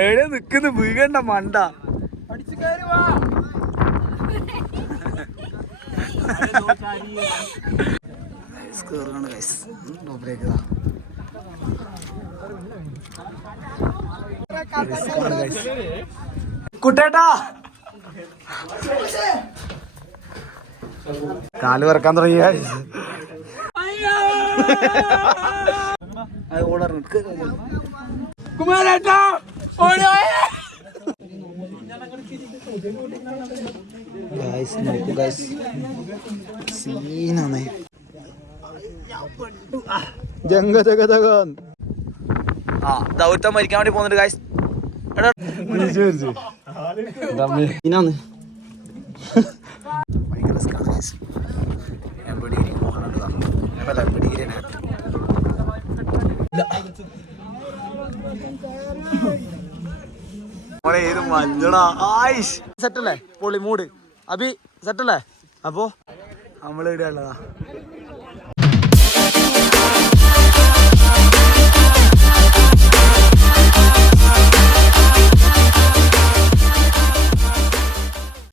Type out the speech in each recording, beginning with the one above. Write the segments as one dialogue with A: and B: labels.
A: എവിടെ നിക്കുന്നു വീകണ്ട മണ്ട. കേറുകയാണ് ഗൈസ് ടോപ്പിലേക്ക്. കുട്ടേട്ടാ. കാൽ വറക്കാൻ തുടങ്ങി കുമാരേട്ടാ. ഗൈസ് നോക്കൂ ഗൈസ് സീനാണ് ജംഗ ജഗ ജഗ ആ ദൗത്യം മരിക്കാൻ വേണ്ടി പോകുന്നുണ്ട് ഗായ്സ് സീനാണ് ഭയങ്കര റിസ്ക്കാണ് ഗൈസ് എമ്പടിഗിരി പോകാനുള്ളതാണ് എമ്പടിഗിരി മോളെ ഏത് മഞ്ഞടാ? ആയിഷ്. സെറ്റല്ലേ? പൊളി മൂട്. അബി സെറ്റല്ലേ? അപ്പോ? നമ്മൾ ഇവിടെ ഉള്ളതാ.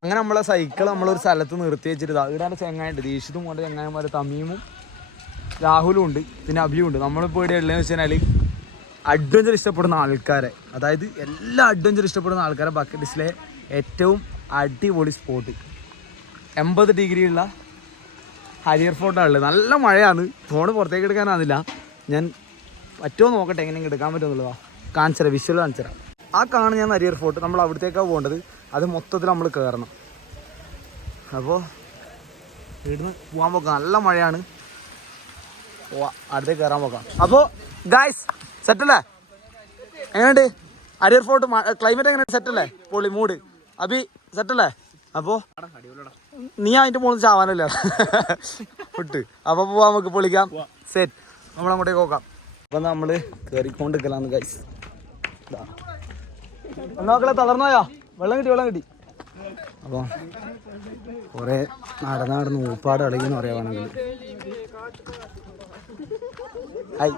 A: അങ്ങനെ നമ്മളെ സൈക്കിൾ നമ്മളൊരു സ്ഥലത്ത് നിർത്തി വെച്ചിട്ട് ഇവിടെ ചെങ്ങായുണ്ട്. ദീക്ഷിതും കൊണ്ട് ചെങ്ങായന്മാർ തമീമും രാഹുലും ഉണ്ട്. പിന്നെ അഭിയും ഉണ്ട്. നമ്മളിപ്പോൾ ഇവിടെ ഉള്ളതെന്ന് വെച്ച് കഴിഞ്ഞാൽ അഡ്വഞ്ചർ ഇഷ്ടപ്പെടുന്ന ആൾക്കാരെ. അതായത് എല്ലാ അഡ്വഞ്ചർ ഇഷ്ടപ്പെടുന്ന ആൾക്കാരെ ബക്കറ്റ് ലിസ്റ്റിലെ ഏറ്റവും അടിപൊളി സ്പോട്ട് എൺപത് ഡിഗ്രിയുള്ള ഹരിയർ ഫോർട്ടാണുള്ളത് നല്ല മഴയാണ്. ഫോണ് പുറത്തേക്ക് എടുക്കാനാണില്ല ഞാൻ പറ്റുമോ നോക്കട്ടെ എങ്ങനെ എടുക്കാൻ പറ്റുമെന്നുള്ളതാ കാണിച്ചരാം വിഷ്വൽ കാണിച്ചരാം ആ കാണുന്ന ഞാൻ ഹരിയർ ഫോർട്ട് നമ്മൾ അവിടത്തേക്കാണ് പോകേണ്ടത്. അത് മൊത്തത്തിൽ നമ്മൾ കയറണം അപ്പോൾ ഇവിടുന്ന് പോകാൻ പോക്കാം. നല്ല മഴയാണ്. പോവാ അടുത്തേക്ക് കയറാൻ പോക്കാം. അപ്പോൾ ഗായ്സ് സെറ്റല്ലേ എങ്ങനെയുണ്ട്? അരിയർ ഫോർട്ട് ക്ലൈമറ്റ് സെറ്റ് അല്ലേ? പൊളി മൂഡ് അബി സെറ്റ് അല്ലേ? അപ്പോ നീ അതിന്റെ മുകളിൽ ചാവാനല്ല? ഫുട്ട് അപ്പൊ പോവാ നമുക്ക് പൊളിക്കാം. സെറ്റ് നമ്മളങ്ങോട്ടേക്ക് നോക്കാം. അപ്പം നമ്മൾ കയറിക്കൊണ്ടിരിക്കലാന്ന് ഗൈസ് നോക്കളെ തളർന്നോയോ? വെള്ളം കിട്ടി വെള്ളം കിട്ടി. അപ്പോൾ കുറേ നടന്ന് നടന്ന് ഊപ്പാട് ഇളകിന്ന് പറയാ വേണമെങ്കിൽ. Hi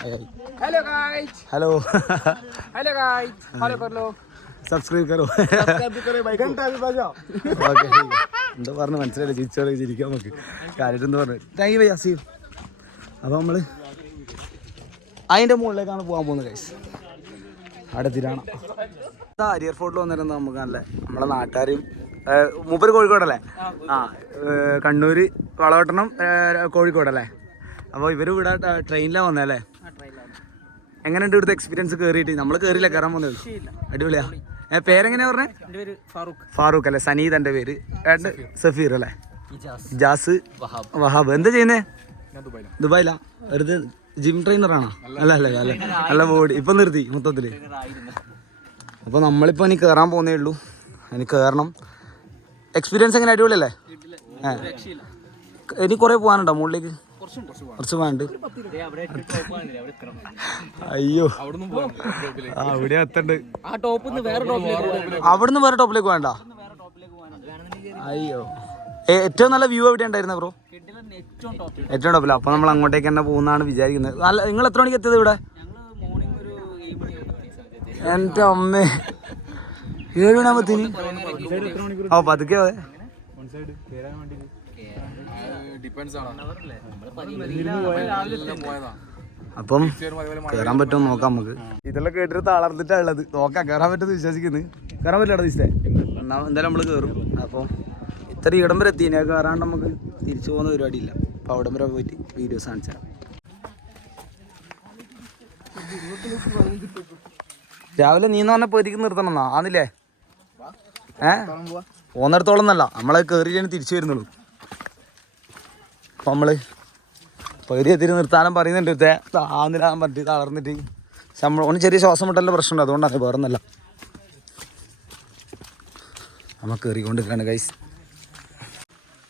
B: hello guys
A: hello
B: hello guys follow कर लो
A: സബ്സ്ക്രൈബ് കറോ ഓക്കെ എന്തോ പറഞ്ഞു മനസ്സിലായില്ല ചിരിച്ചോളെ ചിരിക്കാം നമുക്ക് കാര്യമായിട്ട് എന്തോ പറഞ്ഞു താങ്ക് യു ഭയ്യ സീ അപ്പോൾ നമ്മൾ അതിൻ്റെ മുകളിലേക്കാണ് പോകാൻ പോകുന്നത് ഗൈസ് അവിടെ തിരാണ അരിയർ ഫോർട്ടിൽ വന്നിരുന്ന നമുക്ക് നല്ല നമ്മളെ നാട്ടുകാരും മൂപ്പര് കോഴിക്കോടല്ലേ ആ ഏഹ് കണ്ണൂര് വളവട്ടണം ഏഹ് കോഴിക്കോടല്ലേ അപ്പോൾ ഇവർ ഇവിടെ ട്രെയിനിലാണ് വന്നല്ലേ എങ്ങനെയുണ്ട് ഇവിടുത്തെ എക്സ്പീരിയൻസ് കയറിയിട്ട് നമ്മൾ കയറിയില്ല കയറാൻ പോകുന്നത് അടിപൊളിയാ. ഏ പേരെങ്ങനെയാ പറഞ്ഞേ?
B: ഫാറൂഖ്.
A: ഫാറൂഖ് അല്ലേ? സനീദ് എന്റെ പേര്. സഫീർ. അല്ലേ? ജാസ് വഹാബ്. എന്താ ചെയ്യുന്നേ? ദുബായിലാ. വെറുതെ ജിം ട്രെയിനറാണോ അല്ല അല്ല അല്ല. നല്ല ബോഡി ഇപ്പൊ നിർത്തി മൊത്തത്തിൽ. അപ്പൊ നമ്മളിപ്പോ ഇനി കയറാൻ പോകുന്നേ ഉള്ളൂ. ഇനി കയറണം എക്സ്പീരിയൻസ് എങ്ങനെ? അടിപൊളിയല്ലേ? ഇനി കുറെ പോകാനുണ്ടോ മുകളിലേക്ക്? കുറച്ച് വേണ്ട അയ്യോ. അവിടെ എത്തണ്ട്.
B: ആ ടോപ്പിൽ നിന്ന് വേറെ ടോപ്പിലേക്ക്
A: അവിടുന്ന് വേറെ ടോപ്പിലേക്ക് വേണ്ട അയ്യോ. ഏ, ഏറ്റവും നല്ല വ്യൂ എവിടെ ഉണ്ടായിരുന്നു ബ്രോ
B: ഏറ്റവും ടോപ്പിൽ
A: അപ്പൊ നമ്മൾ അങ്ങോട്ടേക്ക് തന്നെ പോകുന്നതാണ് വിചാരിക്കുന്നത്. നല്ല നിങ്ങൾ എത്ര മണിക്ക് എത്തിയത് ഇവിടെ?
B: എന്റെ മോർണിംഗ് ഒരു ഏഴ് മണി
A: എന്റെ അമ്മേ. ഏഴ് മണിയാകുമ്പത്തിന് ഓ പതുക്കെ അപ്പം കേറാൻ പറ്റുമോ നോക്കാം നമുക്ക്. ഇതെല്ലാം കേട്ടിട്ട് തളർന്നിട്ടാ ഉള്ളത്. നോക്കാം കയറാൻ പറ്റുമെന്ന് വിശ്വസിക്കുന്നു. കേറാൻ പറ്റില്ല എന്നാ എന്തായാലും നമ്മൾ കേറും. അപ്പം ഇത്ര ഇടം വരെ എത്തി കേറാണ്ട് കയറാണ്ട് നമുക്ക് തിരിച്ചു പോകുന്ന പരിപാടിയില്ല. അപ്പം അവിടം വരെ പോയിട്ട് വീഡിയോസ് കാണിച്ചാൽ രാവിലെ നീന്ന് പറഞ്ഞ പൊരിക്ക് നിർത്തണം എന്നാ. ആന്നില്ലേ? ഏ? പോന്നിടത്തോളം എന്നല്ല. നമ്മളെ കയറിയാണ് തിരിച്ചു വരുന്നുള്ളൂ. അപ്പം നമ്മൾ പകുതി എത്തിരി നിർത്താനും പറയുന്നുണ്ട് ഇത്തെ ആന്നില്ലാൻ പറ്റി തളർന്നിട്ട്. പക്ഷെ നമ്മൾ ഒന്ന് ചെറിയ ശ്വാസം മുട്ടലിന്റെ പ്രശ്നമുണ്ട് അതുകൊണ്ടാണ് വേറെ ഒന്നല്ല നമ്മൾ കയറിക്കൊണ്ടിരിക്കുകയാണ് ഗൈസ്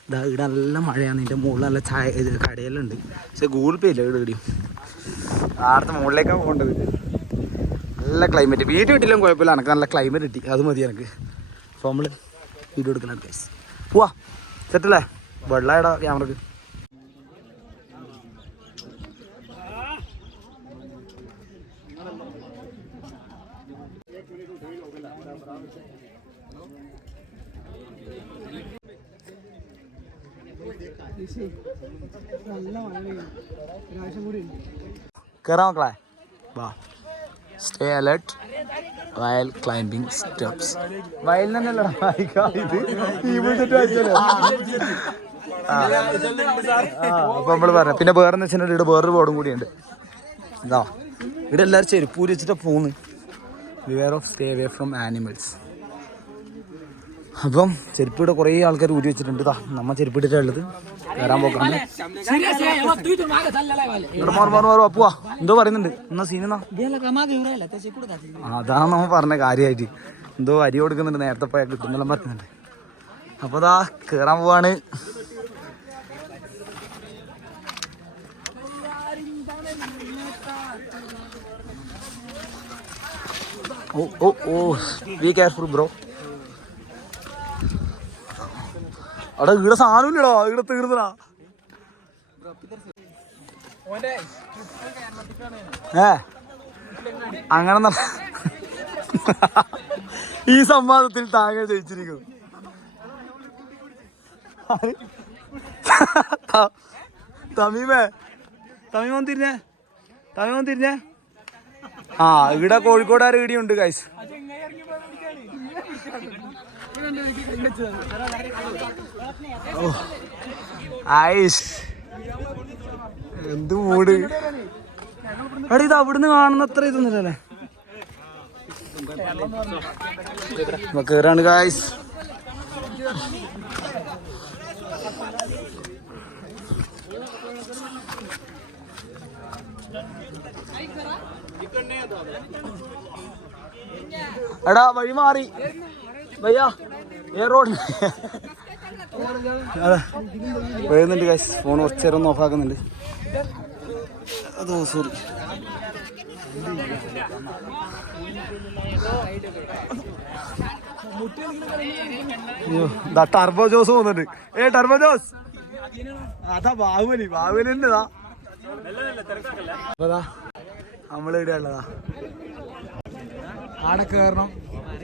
A: ഇതാ ഇവിടെ നല്ല മഴയാണ്. ഇതിന്റെ മുകളിൽ നല്ല ചായ ഇത് കടയിലുണ്ട് പക്ഷെ ഗൂഗിൾ പേ ഇല്ല ഇവിടെ ഇവിടെയും ആടത്തെ മുകളിലേക്കാണ് പോകേണ്ടത്. നല്ല ക്ലൈമറ്റ് വീഡിയോ കിട്ടില്ല കുഴപ്പമില്ല. എനിക്ക് നല്ല ക്ലൈമറ്റ് കിട്ടി. അത് മതി എനിക്ക് അപ്പോൾ നമ്മൾ വീഡിയോ എടുക്കണം ഗൈസ് പോവാ. സെറ്റല്ലേ വെള്ളമായിടാ ക്യാമറക്ക് കയറാം മക്കളെ. വാ. Stay alert while climbing steps വയൽ തന്നെയല്ലടാ ഇത് അപ്പൊ നമ്മൾ പറഞ്ഞ. പിന്നെ വേറെ വെച്ചിട്ടുണ്ടെങ്കിൽ ഇവിടെ വേറൊരു ബോർഡും കൂടിയുണ്ട്. എന്താ ഇവിടെ എല്ലാവരും ചെരുപ്പൂരി പോന്ന് beware of stay away from animals അപ്പം ചെരുപ്പ് ഇവിടെ കുറേ ആൾക്കാർ ഊരി വെച്ചിട്ടുണ്ട്. ഇതാ നമ്മ ചെരുപ്പ് ഇട്ടിട്ടാ ഉള്ളത് കയറാൻ പോക്കാണ് ഇവിടെ മാറി മാറി മാറി പോവാ. എന്തോ പറയുന്നുണ്ട്. എന്നാ സീനാ അതാണ് നമ്മ പറഞ്ഞ കാര്യമായിട്ട് എന്തോ അരി കൊടുക്കുന്നുണ്ട്. നേരത്തെ പോയാൽ കിട്ടുന്നെല്ലാം പറയുന്നുണ്ട് അപ്പൊ അതാ കയറാൻ പോവാണ്. ഓ ഓ ഓ ബി കെയർഫുൾ ബ്രോ അടാ ഇവിടെ സാധനമില്ലടാ. ഇവിടെ തീർന്നടാ. ഏ? അങ്ങനെ ഈ സംവാദത്തിൽ താങ്കൾ ജയിച്ചിരിക്കും തമീമേ. തമീമോൻ തിരിഞ്ഞേ. തമീമോൻ തിരിഞ്ഞേ. ആ ഇവിടെ കോഴിക്കോട് ആ ഉണ്ട് ഗൈസ് ഐസ്. എന്ത് മൂട്. എടാ ഇത് അവിടുന്ന് കാണുന്ന അത്ര ഇതൊന്നുമില്ലല്ലേ കയറാണ് ഗായ്സ് എടാ വഴി മാറി. ഭയ്യാ ഏ റോഡ്. വരുന്നുണ്ട് കാശ് ഫോൺ കുറച്ച് നേരം ഓഫാക്കുന്നുണ്ട് അതോ സോറി ദാ ടർബോ ജോസ് പോകുന്നുണ്ട് ഏ ടർബോ ജോസ് അതാ ബാഹുബലി. ബാഹുബലിന്റെ ദാ അതാ നമ്മളിവിടെ ഉള്ളതാ. ആടെ കയറണം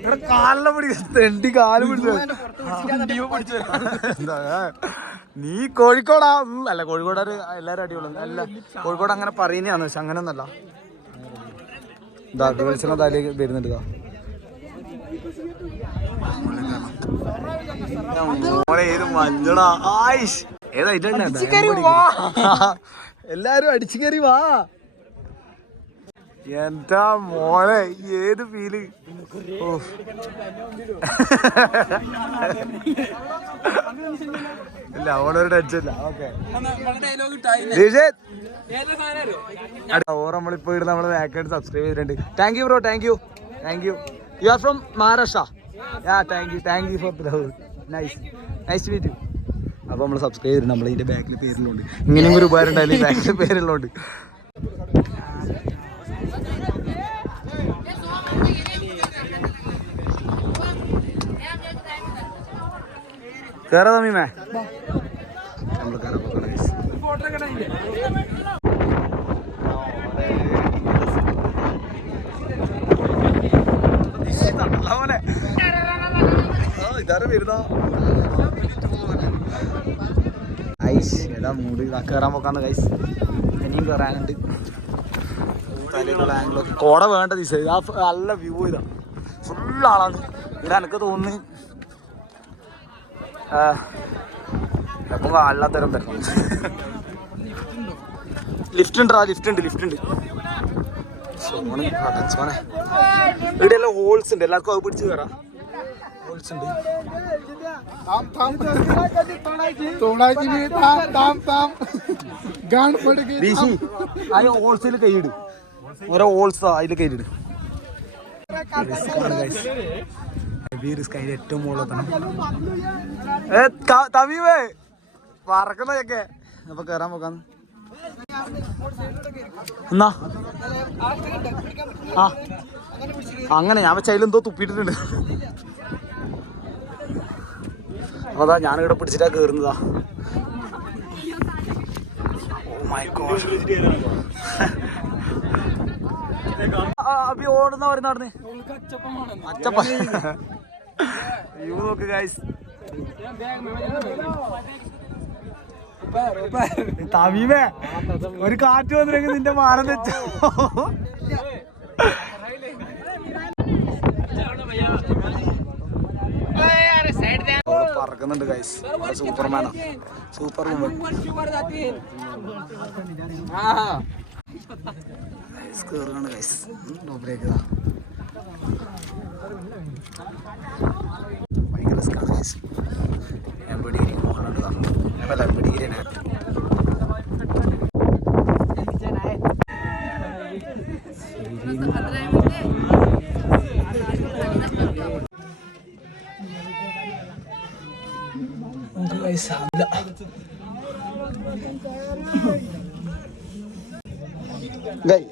A: ഇവിടെ കാലിനെ പിടി തെണ്ടി കാൽ പിടിച്ചു നീ കോഴിക്കോടാ? അല്ല കോഴിക്കോടാര് എല്ലാരും അടിപൊളി. അല്ല കോഴിക്കോട് അങ്ങനെ പറയുന്നതാണ് പക്ഷെ അങ്ങനെ ഒന്നല്ല വരുന്നുണ്ട് ഏത് മഞ്ഞടാ ആയിഷ്. ഏതാ എല്ലാരും അടിച്ചു കയറി വാ. എന്താ മോനെ ഏത് ഫീൽ ഇല്ല അവളൊരു ടെൻഷനില്ല ഓക്കെ ഓർ നമ്മളിപ്പോ ഇവിടെ നമ്മൾ ബാക്കായിട്ട് സബ്സ്ക്രൈബ് ചെയ്തിട്ടുണ്ട്. Thank you bro thank you thank you you are from Maharashtra yeah thank you thank you for love nice nice meet അപ്പോൾ നമ്മൾ സബ്സ്ക്രൈബ് ചെയ്തിട്ടുണ്ട്. നമ്മൾ ഇതിന്റെ ബാക്കിൽ പേരിലുണ്ട്. ഇങ്ങനെയും ഒരു ഉപകാരം ഉണ്ടായാലും ബാക്കിൽ പേരിലുണ്ട്. കേറാ തമ്മീമേ നമ്മൾ കയറാൻ. ആ, ഇതാരാ വരുന്നോ? ഐസ്, എടാ മൂട് കേറാൻ പോക്കാന്ന് കൈസ് ഇനിയും കയറാനുണ്ട് തലയിലുള്ള ആംഗിളൊക്കെ കോട വേണ്ട ദിശ ഇതാ നല്ല വ്യൂ ഇതാ ഫുൾ ആളാണ് ഇവിടെ എനിക്ക് തോന്നുന്നു അപ്പം കാലില്ലാത്തരം തരണം ലിഫ്റ്റ് ഉണ്ടാ ലിഫ്റ്റ് ഉണ്ട് ലിഫ്റ്റ് ഉണ്ട് സോണെ അടച്ചോണെ ഇവിടെ എല്ലാം ഹോൾസ് ഉണ്ട് എല്ലാവർക്കും അത് പിടിച്ച് കയറാം ഹോൾസ് ഉണ്ട്. ഹോൾസിൽ കൈയിട്. ഓരോ ഹോൾസ് അതിൽ കൈയിട് റിസ്ക് അതിൽ ഏറ്റവും മുകളിൽ എത്തണം. ഏ ത- തമീമേ. പറക്കുന്നതൊക്കെ അപ്പൊ കേറാൻ പോക്കാന്ന്. എന്നാ? ആ. അങ്ങനെ ഞാൻ വെച്ച അതിലെന്തോ തുപ്പിയിട്ടുണ്ട് അപ്പൊ അതാ ഞാനിവിടെ പിടിച്ചിട്ടാ കേറുന്നതാ. ഗോഡ് അഭി ഓടുന്ന നടന്ന്. അച്ചപ്പ വ്യൂ നോക്ക് ഗൈസ് തമീമേ ഒരു കാറ്റ് വന്നിരിക്കും നിന്റെ മാറി പറക്കുന്നുണ്ട് ഗൈസ് സൂപ്പർമാനാ സൂപ്പർ വുമൺ കേറുകയാണ് ഗൈസ് ഇതാ. ഭയങ്കര റിസ്ക്കാണ് ഗൈസ് എവിടെ അല്ല എവിടെ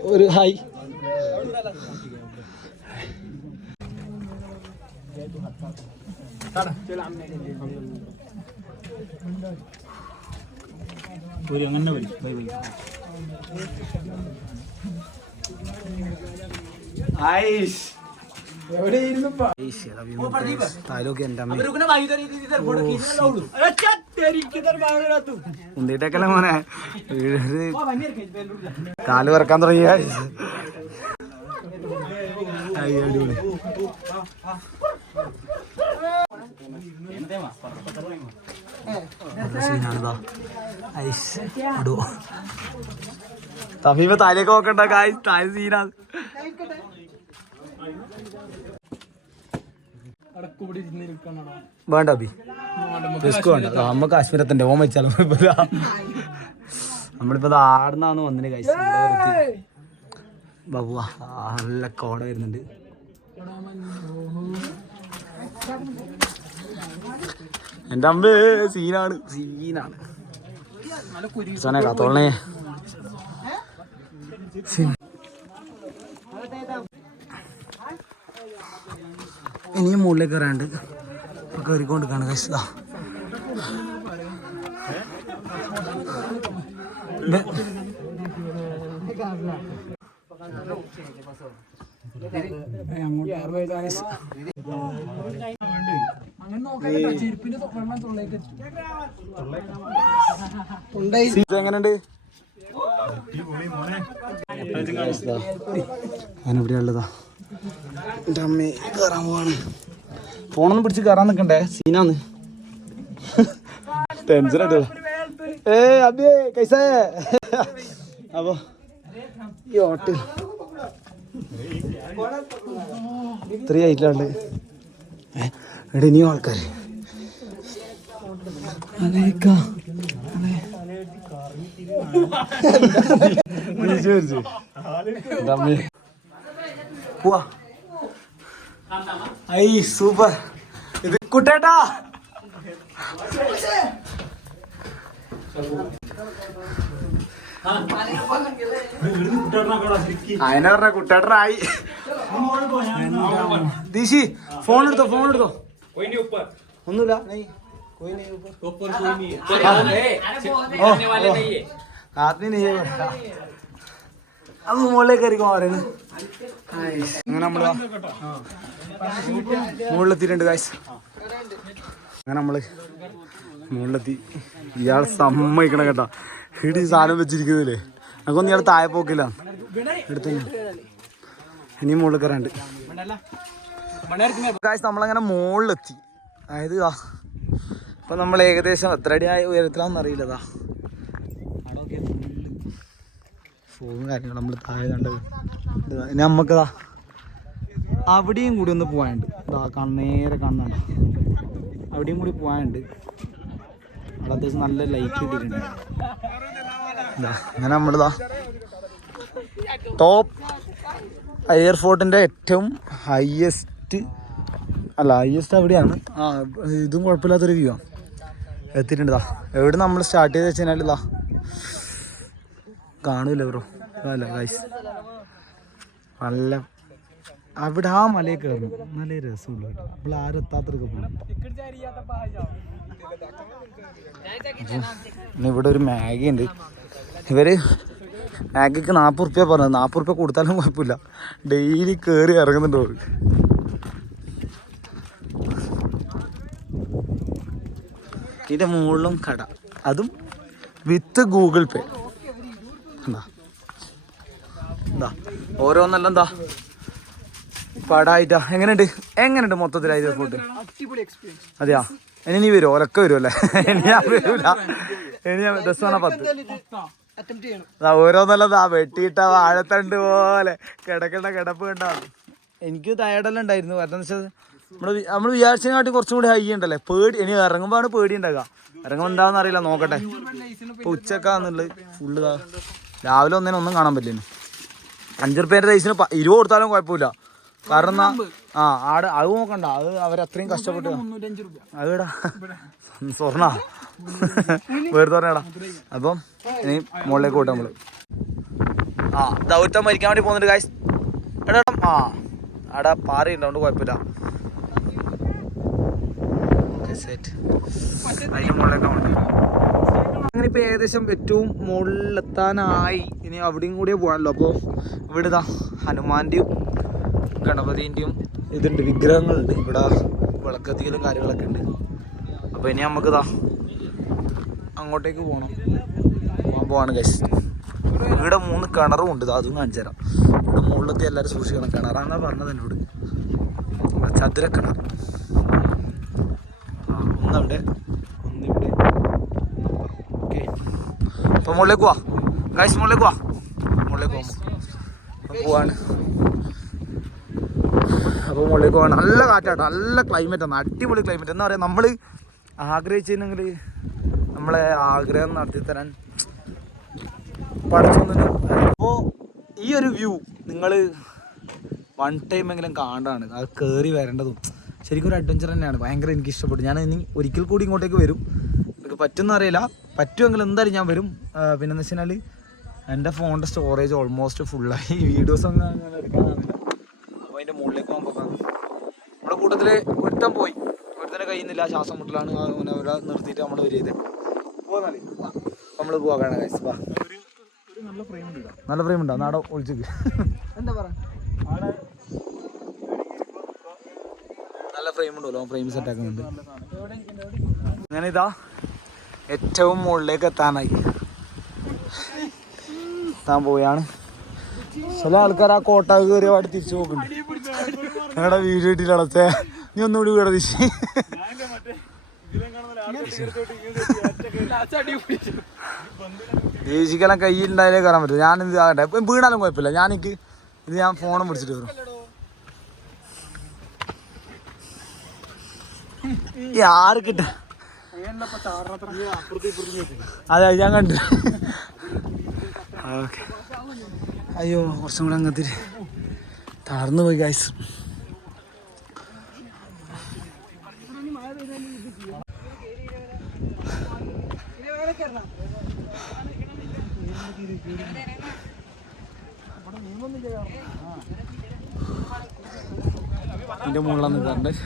A: ഒരു ഹായ് താലൂക്ക് അങ്ങനെ വരും. ബൈ മോനെ? വീട് കാൽ വറക്കാൻ തുടങ്ങി guys. അയ്യോ, അടിപൊളി. നല്ല സീനാണിതാ. ഐസ്, ഇടൂ. തമീമ താലേക്ക് നോക്കണ്ട കായ് താഴെ സീനാണ് വേണ്ട അബി റിസ്ക് വേണ്ട. നമ്മ കാശ്മീരത്തിന്റെ ഓൻ വെച്ചാലും. നമ്മളിപ്പോ ആടുന്നാന്ന് വന്നിന് ബബുവാ നല്ല കോട വരുന്നുണ്ട്. എന്റെ അമ്പ് സീനാണ്. സീനാണ് സോനെ കാത്തോളണേ. ഇനിയും മുകളിലേക്ക് കയറാണ്ട് ഇപ്പൊ കയറിക്കൊണ്ടിരിക്കാണ് കഴിച്ചതാ എങ്ങനെയുണ്ട്? ഞാനിവിടെ ഉള്ളതാ. എന്റെ അമ്മ കയറാൻ പോവാണ്. ഫോണൊന്നും പിടിച്ച് കയറാൻ നിൽക്കണ്ടേ സീനാന്ന്. ടെൻഷൻ ആയിട്ട് ഏ അബിയേ കൈസേ. അപ്പോ ഈ ഓട്ട്. ഇത്രയും ആയിട്ടുണ്ട് ഏ എവിടെ ഇനിയും ആൾക്കാർ ഐ സൂപ്പർ. ഇത് കുട്ടേട്ടാ. അതിനെ പറഞ്ഞ കുട്ടേട്ടനായി. ദീശി ഫോൺ എടുത്തോ ഫോൺ എടുത്തോ. ഒന്നുമില്ല നെയ്. कोई नहीं ऊपर ആദ്മി നെയ്യേ പറയാ അത് മുകളിലേക്ക് കയറിക്കോ പറയുന്നത് അങ്ങനെ നമ്മള് മുകളിലെത്തിയിട്ടുണ്ട് കാശ് അങ്ങനെ നമ്മള് മുകളിലെത്തി ഇയാൾ സമ്മതിക്കണം കേട്ടാ ഇടി സാധനം വെച്ചിരിക്കുന്നില്ലേ നമുക്കൊന്നും ഇയാൾ താഴെ പോക്കില്ല എടുത്തു ഇനി മുകളിൽ കയറാണ്ട് കാശ് നമ്മളങ്ങനെ മുകളിലെത്തി അതായത് ആ ഇപ്പൊ നമ്മൾ ഏകദേശം എത്ര അടി ആയ ഉയരത്തിലാണെന്ന് അറിയില്ലതാ അവിടെയൊക്കെ ഫുള്ള് ഫോണും കാര്യങ്ങളും നമ്മൾ താഴെ കണ്ടത്. ഇനി നമുക്കതാ അവിടെയും കൂടി ഒന്ന് പോകാനുണ്ട് ഇതാ കണ്ണേരെ കാണുന്നുണ്ട് അവിടെയും കൂടി പോകാനുണ്ട് അവിടെ അത്യാവശ്യം നല്ല ലൈറ്റ് കിട്ടിയിട്ടുണ്ട് ഇതാ അങ്ങനെ നമ്മളിതാ ടോപ്പ് എയർഫോർട്ടിന്റെ ഏറ്റവും ഹയസ്റ്റ് അല്ല ഹയസ്റ്റ് അവിടെയാണ്. ആ ഇതും കുഴപ്പമില്ലാത്തൊരു വ്യൂ ആണ് എത്തിയിട്ടുണ്ടാ എവിടെ നമ്മൾ സ്റ്റാർട്ട് ചെയ്ത് വെച്ച് കഴിഞ്ഞാൽ ഇതാ കാണൂല ബ്രോ അല്ല ഗൈസ് നല്ല അവിടെ ആ മലയിൽ കയറണം നല്ല രസമുള്ള നമ്മൾ ആരും എത്താത്തൊക്കെ പോകണം പിന്നെ ഇവിടെ ഒരു മാഗി ഉണ്ട്. ഇവർ മാഗിക്ക് നാൽപ്പത് റുപ്യ പറഞ്ഞത്. നാൽപ്പത് റുപ്യ കൊടുത്താലും കുഴപ്പമില്ല. ഡെയിലി കയറി ഇറങ്ങുന്നുണ്ട് ഇതിന്റെ മുകളിലും കട. അതും വിത്ത് ഗൂഗിൾ പേ. എന്താ എന്താ? ഓരോന്നെല്ലാം എന്താ? പടായിട്ടാ. എങ്ങനെയുണ്ട്? എങ്ങനെയുണ്ട് മൊത്തത്തിലായത് ഫുഡ്?
C: അടിപൊളി എക്സ്പീരിയൻസ്
A: അതെയാ? ഇനി നീ വരുമോ ഒരൊക്കെ വരുമല്ലേ ഇനി ഞാൻ വരൂല. ഇനി ഞാൻ ദസാണ് പത്ത്. ഓരോന്നല്ലതാ വെട്ടിയിട്ട വാഴത്തണ്ട് പോലെ. കിടക്കണ്ട കിടപ്പ് കണ്ടാ എനിക്ക് ടയർഡെല്ലാം ഉണ്ടായിരുന്നു. കാരണം എന്താ വെച്ചാൽ നമ്മൾ നമ്മൾ വിചാരിച്ചതിനാട്ടി കുറച്ചും കൂടി ഹൈ ഉണ്ടല്ലേ? പേടി ഇനി ഇറങ്ങുമ്പോഴാണ് പേടി ഉണ്ടാകുക ഇറങ്ങുമ്പോൾ എന്താണെന്ന് അറിയില്ല നോക്കട്ടെ. ഇപ്പൊ ഉച്ചക്കാന്നുള്ളത് ഫുള്ള് രാവിലെ ഒന്നിനെ ഒന്നും കാണാൻ പറ്റില്ല. അഞ്ചു റുപ്യേന്റെ റൈസിന് ഇരുപത് കൊടുത്താലും കുഴപ്പമില്ല. കാരണം എന്നാ ആ ആട് അത് നോക്കണ്ട. അത് അവരത്രയും കഷ്ടപ്പെട്ട് അതെടാ. സ്വർണ? വേറെ പറഞ്ഞടാ. അപ്പം ഇനി മുകളിലേക്ക് പോട്ടെ നമ്മൾ. ആ ദൗത്യം മരിക്കാൻ വേണ്ടി പോകുന്നുണ്ട് കാശ് എടാ എടാ, ആ ആടാ പാറി ഉണ്ടാവുകൊണ്ട് കുഴപ്പമില്ല. സെറ്റ് അങ്ങനെ ഇപ്പൊ ഏകദേശം ഏറ്റവും മുകളിലെത്താനായി. ഇനി അവിടെയും കൂടെ പോകാനല്ലോ. അപ്പോൾ ഇവിടെ ഇതാ ഹനുമാന്റെയും ഗണപതിന്റെയും ഇതുണ്ട് വിഗ്രഹങ്ങളുണ്ട്. ഇവിടെ വിളക്കത്തിലും കാര്യങ്ങളൊക്കെ ഉണ്ട്. അപ്പോൾ ഇനി നമുക്ക് ഇതാ അങ്ങോട്ടേക്ക് പോകണം പോകാൻ പോവാണ് കശ് ഇവിടെ മൂന്ന് കിണറും ഉണ്ട്. അതും കാണിച്ചു തരാം. ഇവിടെ മുകളിലത്തെ എല്ലാവരും സൂക്ഷിക്കണം. കിണറാന്നാ പറഞ്ഞത് എന്നോട്. ഇവിടെ ചതുര കിണർ ഒന്നവിടെ ഒന്നിവിടെ. ഓക്കെ. അപ്പോൾ മുകളിലേക്ക് പോവാ. ഗൈസ് മുകളിലേക്ക് പോവാ. മുകളിലേക്ക് പോകുമ്പോൾ പോവാണ്. അപ്പോൾ മുകളിലേക്ക് പോകാൻ നല്ല കാറ്റാട്ടോ. നല്ല ക്ലൈമറ്റ് ആണ്. അടിപൊളി ക്ലൈമറ്റ് എന്താ പറയുക നമ്മൾ ആഗ്രഹിച്ചിരുന്നെങ്കിൽ നമ്മളെ ആഗ്രഹം നടത്തി തരാൻ പഠിച്ചു അപ്പോൾ ഈ ഒരു വ്യൂ നിങ്ങൾ വൺ ടൈം എങ്കിലും കാണാണ് അത് കയറി വരേണ്ടതും. ശരിക്കും ഒരു അഡ്വഞ്ചർ തന്നെയാണ്. ഭയങ്കര എനിക്ക് ഇഷ്ടപ്പെട്ടു. ഞാൻ ഇനി ഒരിക്കൽ കൂടി ഇങ്ങോട്ടേക്ക് വരും. എനിക്ക് പറ്റുമെന്ന് അറിയില്ല. പറ്റുമെങ്കിൽ എന്തായാലും ഞാൻ വരും. പിന്നെന്ന് പിന്നെന്ന് വെച്ചാൽ എന്റെ ഫോണിന്റെ സ്റ്റോറേജ് ഓൾമോസ്റ്റ് ഫുള്ളായി വീഡിയോസ് ഒന്നും അങ്ങനെ എടുക്കാനാവില്ല അപ്പോൾ അതിന്റെ മുകളിലേക്ക് പോകാൻ പോകാം. നമ്മുടെ കൂട്ടത്തിൽ ഒരുത്തൻ പോയി. ഒരുത്തനെ കഴിയുന്നില്ല ശ്വാസം മുട്ടലാണ്. അവിടെ നിർത്തിയിട്ട് നമ്മൾ വരിക നമ്മൾ പോകാണ് ഗൈസ് വാ. നല്ല ഫ്രെയിം ഉണ്ടോ നാടോ ഒളിച്ചു
C: എന്താ പറ?
A: ഫ്രെയിം ഏറ്റവും മുകളിലേക്ക് എത്താനായി എത്താൻ പോവുകയാണ് ചില ആൾക്കാർ ആ കോട്ട കയറി അവിടെ തിരിച്ചു നോക്കുന്നുണ്ട് ഞങ്ങളുടെ വീഡിയോ ഇട്ടില്ല അടച്ചേ നീ ഒന്നുകൂടി വീട് തിരിച്ച് ദേശിക്കെല്ലാം കയ്യിലുണ്ടായാലേ കയറാൻ പറ്റും ഞാൻ ഇത് ആകട്ടെ വീണാലും കുഴപ്പമില്ല ഞാൻ എനിക്ക് ഇത് ഞാൻ ഫോണും പിടിച്ചിട്ട് വരും ആറ് കിട്ട അതെ ഞാൻ കണ്ടു. ഓക്കെ. അയ്യോ കുറച്ചും കൂടെ അങ്ങത്തിരി തളർന്നു പോയി ഗൈസ് എന്റെ മുകളിലാണ് കയറേണ്ടത്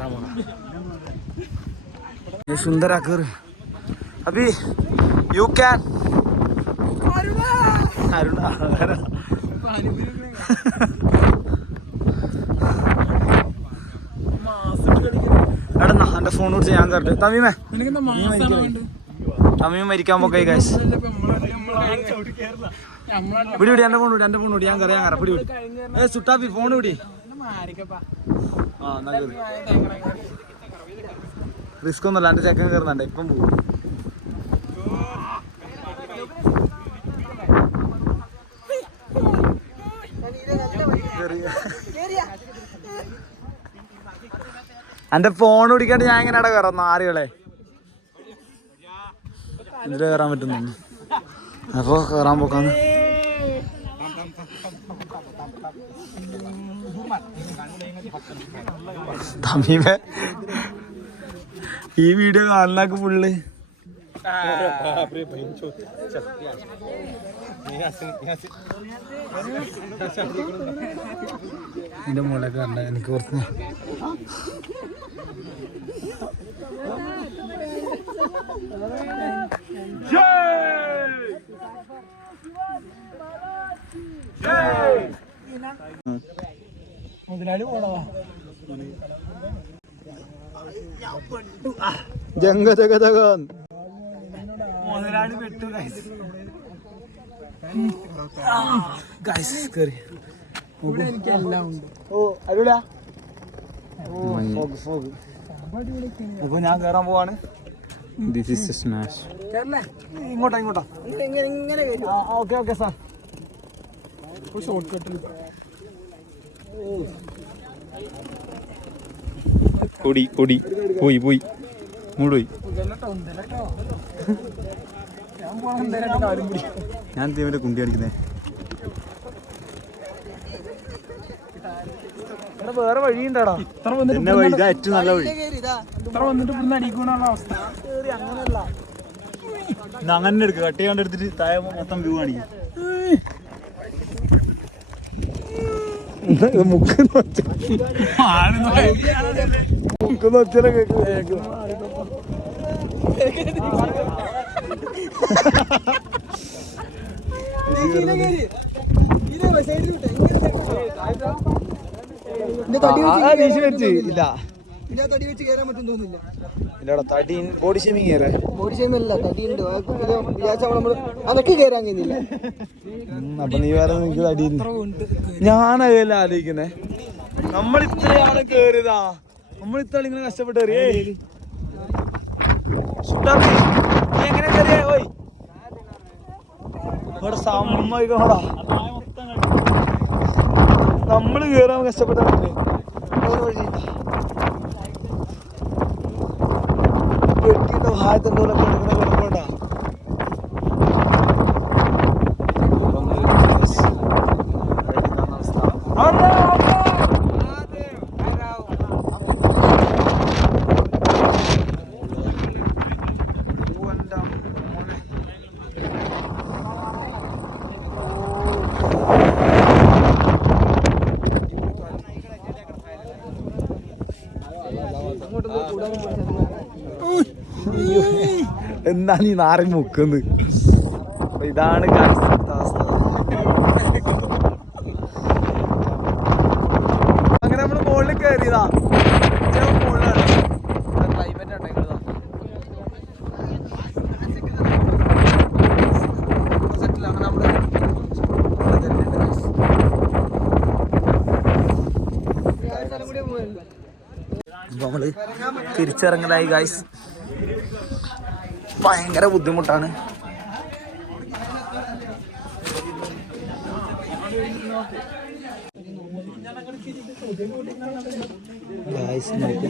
A: കയറാൻ പോണം ये सुंदर आकर अभी यू कैन അരുണ എടാ എന്റെ ഫോൺ വിളിച്ച് ഞാൻ കറക്റ്റ് തമീമേ തമീമ മരിക്കാൻ പോക്കായി ഗൈസ് പിടി പിടി എന്റെ ഫോൺ വിടി എന്റെ ഫോൺ വിടി ഞാൻ കറിയാൻ കറ പിടി പിടി ഏ സുട്ടാപ്പി ഫോൺ വിടി ആ എന്നാ കേറി റിസ്ക് ഒന്നുമല്ല എന്റെ ചെക്കൻ കയറുന്നുണ്ട് ഇപ്പം പോകും എന്റെ ഫോൺ പിടിക്കാണ്ട് ഞാൻ എങ്ങനെ അവിടെ കയറുന്നു ആരുകളെ ഇതിൽ കയറാൻ പറ്റുന്നു അപ്പൊ കയറാൻ പോക്കാന്ന്. തമീമേ. ഈ വീഡിയോ കാണുന്നാക്ക് ഫുള്ള് എന്റെ മുകളിലേക്ക് കണ്ട എനിക്ക് കുറച്ച്
C: മുതലാളി പോണവാ
A: ജംഗ ജഗ ജഗ
C: മുതലാളി പെട്ടു ഗൈസ്
A: ഗൈസ് കേറി.
C: ഉണ്ട്.
A: ഓ അപ്പൊ ഞാൻ കേറാൻ പോവാണ്. ദിസ് ഇസ് സ്മാഷ്
C: കേരളേ
A: ഇങ്ങോട്ടാ ഇങ്ങോട്ടാ.
C: ഇങ്ങനെ ഇങ്ങനെ
A: ഓക്കെ ഓക്കെ സാർ
C: ഷോർട്ട് കട്ടിൽ
D: കൊടി കൊടി. പോയി പോയി.
C: മൂടോയി ഞാൻ
D: തീവന്റെ കുണ്ടി അടിക്കുന്നേ
A: ഇവിടെ വേറെ വഴിയുണ്ടാടാ.
C: ഇത്ര വന്നിട്ട്
D: വഴി ഇതാ ഏറ്റവും നല്ല വഴി.
C: ഇത്ര വന്നിട്ട് ഇവിടുന്ന് അടിക്കണുള്ള അവസ്ഥ?
D: ഇന്ന് അങ്ങനെ എടുക്കുക കട്ടി കണ്ടെടുത്തിട്ട് എടുത്തിട്ട് താഴെ മൊത്തം വ്യൂ കാണിക്കും.
A: മുക്കുന്ന ഒച്ചനെ കേൾക്കും വെച്ച് ഇല്ല.
C: തടി വെച്ച് കയറാൻ പറ്റും തോന്നില്ല
A: ഇല്ലടാ തടി ബോഡി ഷേമിങ് കയറേ
C: ബോഡി ഷെയ്മല്ല തടി ഉണ്ട് ഇത് വിചാരിച്ച നമ്മൾ അതൊക്കെ കയറാൻ കഴിഞ്ഞില്ല.
A: അപ്പൊ നീ വേറെ നിനക്ക് തടി ഞാനതല്ല ആലോചിക്കുന്നേ. നമ്മൾ ഇത്രയാണ് കേറിയതാ. നമ്മൾ ഇത്ര ഇങ്ങനെ കഷ്ടപ്പെട്ട് കയറിയേ എങ്ങനെ കയറിയേ ഓയ്. ഇവിടെ സമ്മതിക്കണോടാ. നമ്മൾ കേറാൻ കഷ്ടപ്പെട്ട. വെട്ടിയിട്ട് haid and എന്നാ നീ നാറി മുക്കുന്നത്? അപ്പൊ ഇതാണ് അങ്ങനെ നമ്മൾ മുകളിൽ കയറിയതാ ഉച്ചയാകുമ്പോ മുകളിലാണ് ക്ലൈമറ്റ്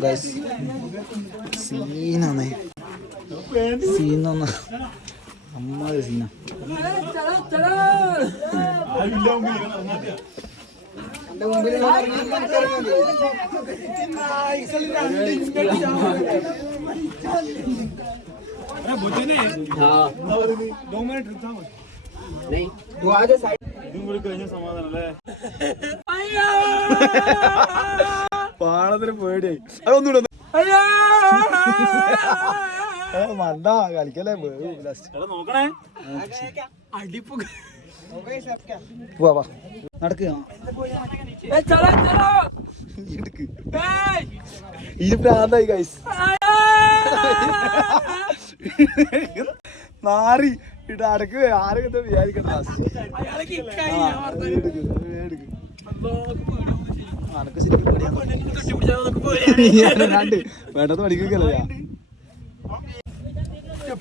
A: ഉണ്ടെങ്കിലതാ സെറ്റിൽ അങ്ങനെ നമ്മൾ ഇവിടെ തന്നെയുണ്ട് guys. ഇപ്പൊ നമ്മൾ തിരിച്ചിറങ്ങലായി ഗായ്സ് ഭയങ്കര ബുദ്ധിമുട്ടാണ് ഗായ്സ് നോക്കൂ ഗായ്സ് സീനാണ് സീനൊന്ന അമ്മ സീന
D: ഇതും കൂടി കഴിഞ്ഞ സമാധാനല്ലേ
A: പാണത്തിന് പേടിയായി. ഏ, മണ്ട കളിക്കല്ലേ
D: നോക്കണേ.
A: പോവാ വാ നടക്കുക ഇത് പ്രാന്തായി ഗൈസ് നാറി ഇട്ട് അടക്ക് ആരും എന്താ വിചാരിക്കണ്ട. അനക്ക് ശരിക്കും വേണ്ടത് പഠിക്കുകയല്ലേ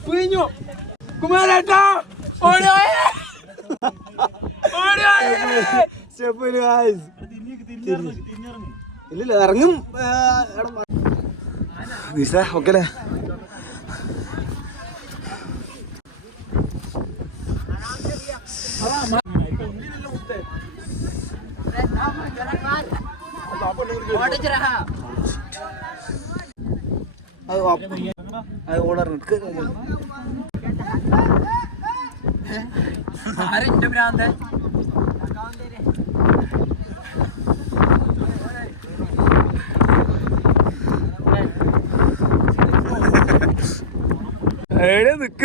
C: കഴിഞ്ഞു? കുമാരേട്ടാ
A: ഗൈസ് ഇല്ലില്ല ഇറങ്ങും. നിസ ഓക്കെ അല്ലേ അത് ഓർഡർ
B: ആരെന്റെ ഭ്രാന്ത്
A: എവിടെ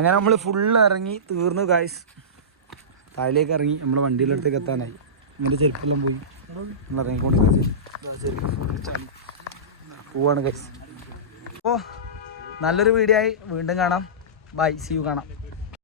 A: അങ്ങനെ നമ്മൾ ഫുള്ള് ഇറങ്ങി തീർന്നു ഗായ്സ് താഴേക്ക് ഇറങ്ങി നമ്മൾ വണ്ടിയുടെ അടുത്തേക്ക് എത്താനായി. നമ്മുടെ ചെരുപ്പെല്ലാം പോയി. നമ്മൾ ഇറങ്ങിക്കൊണ്ട് ചെരുപ്പ് പോവാണ് ഗൈസ് അപ്പോൾ നല്ലൊരു വീഡിയോ ആയി. വീണ്ടും കാണാം. ബൈ സി യു കാണാം.